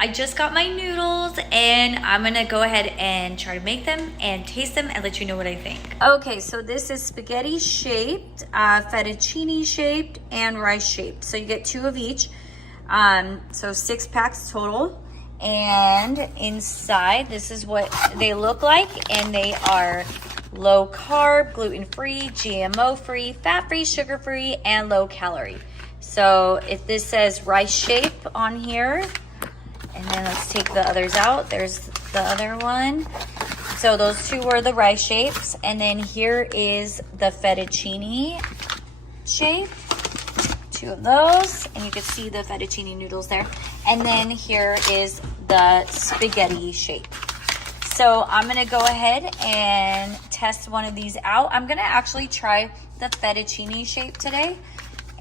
I just got my noodles and I'm gonna go ahead and try to make them and taste them and let you know what I think. Okay, so this is spaghetti shaped, fettuccine shaped, and rice shaped. So you get 2 of each. So 6 packs total. And inside, this is what they look like. And they are low carb, gluten-free, GMO-free, fat-free, sugar-free, and low calorie. So if this says rice shape on here, and then let's take the others out. There's the other one. So those 2 were the rice shapes. And then here is the fettuccine shape. 2 of those. And you can see the fettuccine noodles there. And then here is the spaghetti shape. So I'm gonna go ahead and test one of these out. I'm gonna actually try the fettuccine shape today.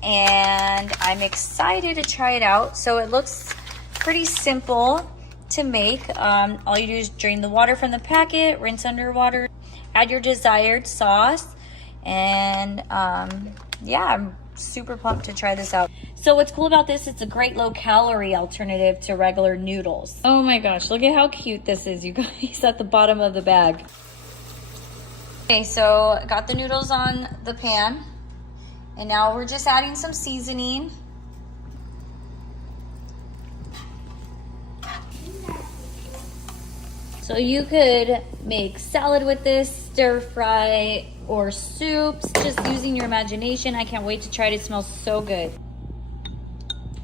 And I'm excited to try it out. So it looks pretty simple to make. All you do is drain the water from the packet, rinse underwater, add your desired sauce, and yeah, I'm super pumped to try this out. So what's cool about this, it's a great low-calorie alternative to regular noodles. Oh my gosh, look at how cute this is, you guys, at the bottom of the bag. Okay, so got the noodles on the pan, and now we're just adding some seasoning. So you could make salad with this, stir fry, or soups, just using your imagination. I can't wait to try it. It smells so good.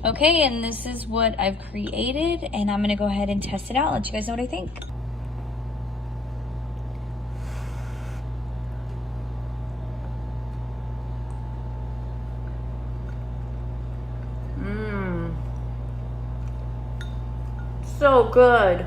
Okay, and this is what I've created, and I'm gonna go ahead and test it out, let you guys know what I think. So good.